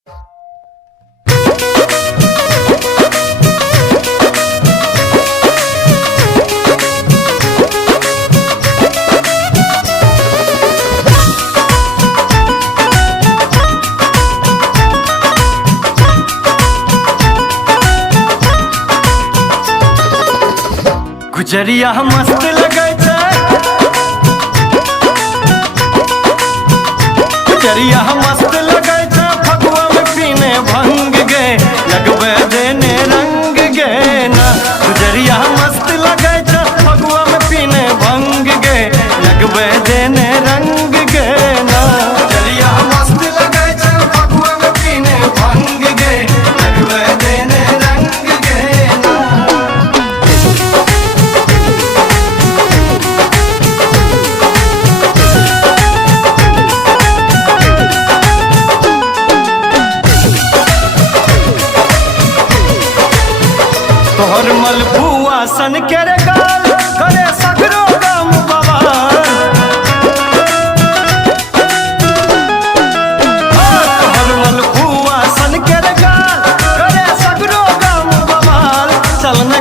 गुजरिया मस्त लगे छै, गुजरिया मस्त लगे छै, फगुआ में पीने भंग गे लगबे देने रंग गे ना। गुजरिया मस्त लगे छै, फगुआ में पीने भंग गे लगबे देने रंग गे ना। गुजरिया मस्त लगे छै, फगुआ में पीने भंग गे लगबे देने रंग गे ना। तोहर मलपुआ सन के रे गाल करे सगरो गाम बवाल। तोहर मलपुआ सन के रे गाल करे सगरो गाम बवाल। चल न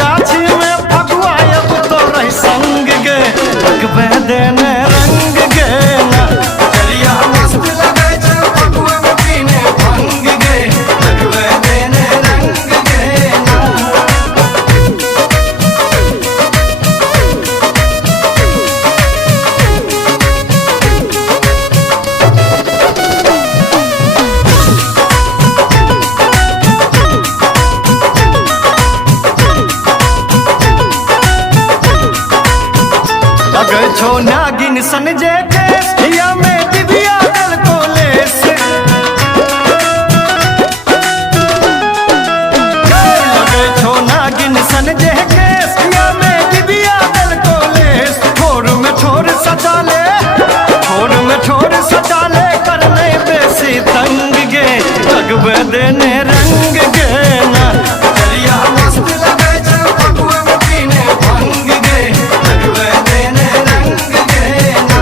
गाछी में फगुआ अब तो रही संग गे लगबे देने रंग गे ना। गुजरिया मस्त लगे छै, फगुआ में पीने भंग गे लगबे देने रंग गे ना। लगे छो नागिन सन जे केस हिया में दिव्या दल कोलेस। लगे छो नागिन सन जे केस हिया में दिव्या दल कोलेस। छोर में छोर सजा ले, छोर में छोर सजा ले करने बेसी तंग गे लगबे देने रंग गे ना। गुजरिया मस्त लगे छै, फगुआ में पीने भंग गे लगबे देने रंग गे ना।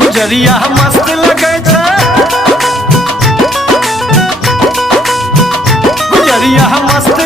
गुजरिया मस्त लगे छै, गुजरिया मस्त